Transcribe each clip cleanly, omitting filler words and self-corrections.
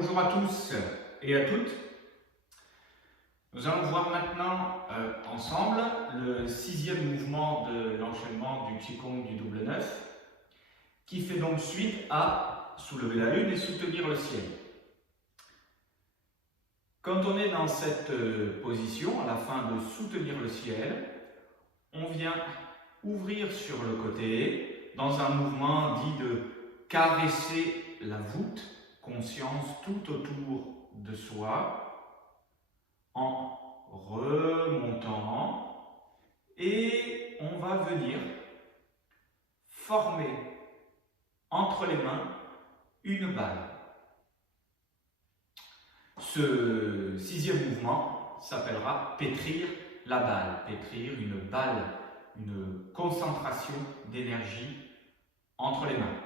Bonjour à tous et à toutes. Nous allons voir maintenant ensemble le sixième mouvement de l'enchaînement du Qigong du double 9 qui fait donc suite à soulever la lune et soutenir le ciel. Quand on est dans cette position, à la fin de soutenir le ciel, on vient ouvrir sur le côté dans un mouvement dit de caresser la voûte, conscience tout autour de soi, en remontant, et on va venir former entre les mains une balle. Ce sixième mouvement s'appellera pétrir la balle. Pétrir une balle, une concentration d'énergie entre les mains.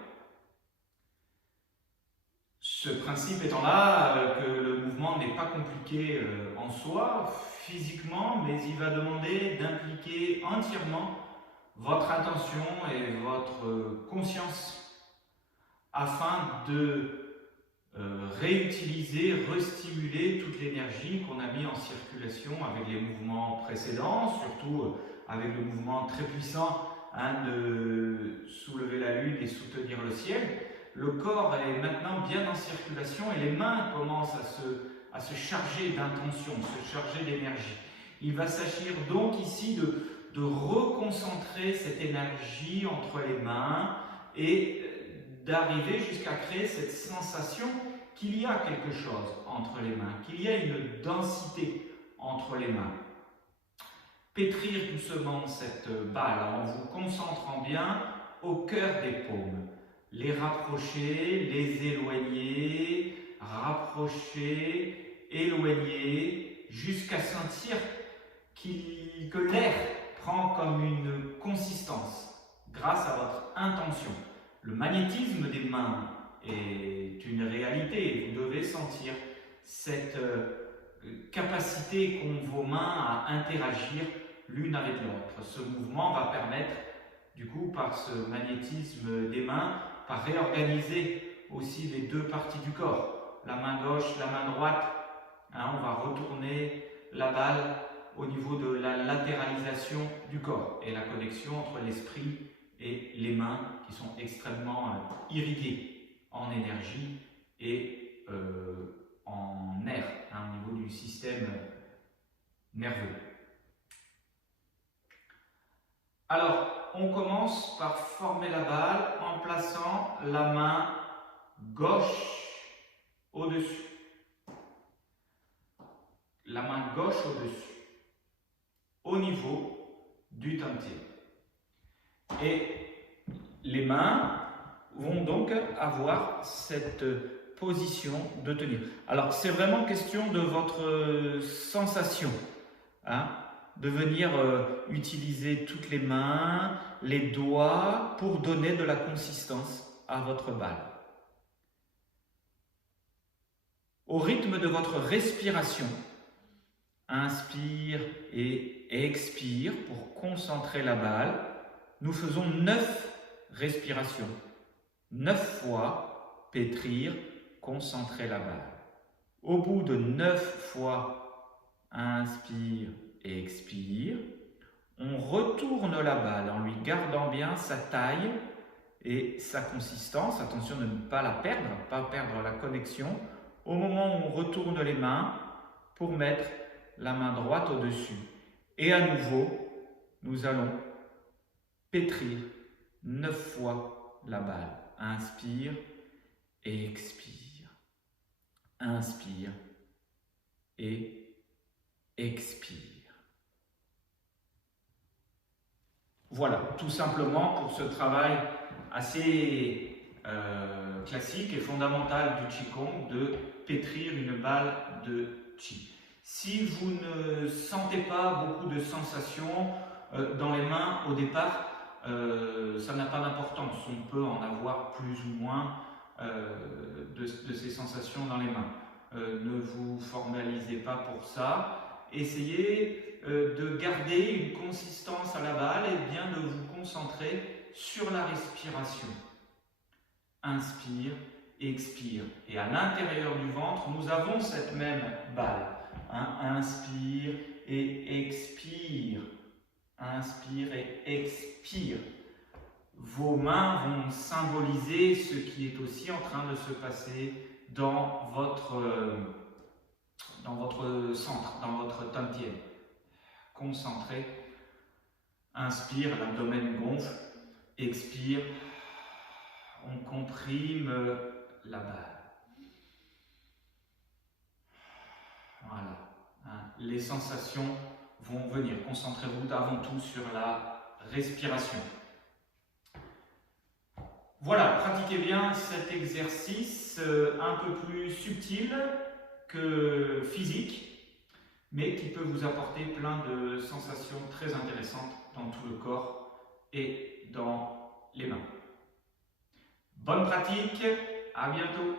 Ce principe étant là, que le mouvement n'est pas compliqué en soi, physiquement, mais il va demander d'impliquer entièrement votre intention et votre conscience afin de réutiliser, restimuler toute l'énergie qu'on a mis en circulation avec les mouvements précédents, surtout avec le mouvement très puissant de soulever la lune et soutenir le ciel. Le corps est maintenant bien en circulation et les mains commencent à se charger d'intention, se charger d'énergie. Il va s'agir donc ici de reconcentrer cette énergie entre les mains et d'arriver jusqu'à créer cette sensation qu'il y a quelque chose entre les mains, qu'il y a une densité entre les mains. Pétrir doucement cette balle en vous concentrant bien au cœur des paumes. Les rapprocher, les éloigner, rapprocher, éloigner, jusqu'à sentir que l'air prend comme une consistance grâce à votre intention. Le magnétisme des mains est une réalité. Vous devez sentir cette capacité qu'ont vos mains à interagir l'une avec l'autre. Ce mouvement va permettre, du coup, par ce magnétisme des mains, par réorganiser aussi les deux parties du corps. La main gauche, la main droite, on va retourner la balle au niveau de la latéralisation du corps et la connexion entre l'esprit et les mains qui sont extrêmement irriguées en énergie et en nerfs, au niveau du système nerveux. Alors, on commence par former la balle en plaçant la main gauche au-dessus. La main gauche au-dessus, au niveau du tentier. Et les mains vont donc avoir cette position de tenir. Alors, c'est vraiment question de votre sensation, de venir utiliser toutes les mains, les doigts, pour donner de la consistance à votre balle. Au rythme de votre respiration, inspire et expire pour concentrer la balle. Nous faisons 9 respirations. 9 fois pétrir, concentrer la balle. Au bout de 9 fois, inspire et expire. On retourne la balle en lui gardant bien sa taille et sa consistance. Attention de ne pas la perdre, pas perdre la connexion. Au moment où on retourne les mains pour mettre la main droite au-dessus. Et à nouveau, nous allons pétrir 9 fois la balle. Inspire et expire. Inspire et expire. Voilà, tout simplement pour ce travail assez classique et fondamental du Qigong de pétrir une balle de Qi. Si vous ne sentez pas beaucoup de sensations dans les mains au départ, ça n'a pas d'importance. On peut en avoir plus ou moins de ces sensations dans les mains. Ne vous formalisez pas pour ça. Essayez de garder une consistance à la balle et bien de vous concentrer sur la respiration. Inspire expire. Et à l'intérieur du ventre, nous avons cette même balle. Inspire et expire. Inspire et expire. Vos mains vont symboliser ce qui est aussi en train de se passer dans votre centre, dans votre dantian. Concentré. Inspire, l'abdomen gonfle. Expire, on comprime la balle. Voilà. Les sensations vont venir. Concentrez-vous avant tout sur la respiration. Voilà, pratiquez bien cet exercice un peu plus subtil que physique, mais qui peut vous apporter plein de sensations très intéressantes dans tout le corps et dans les mains. Bonne pratique, à bientôt!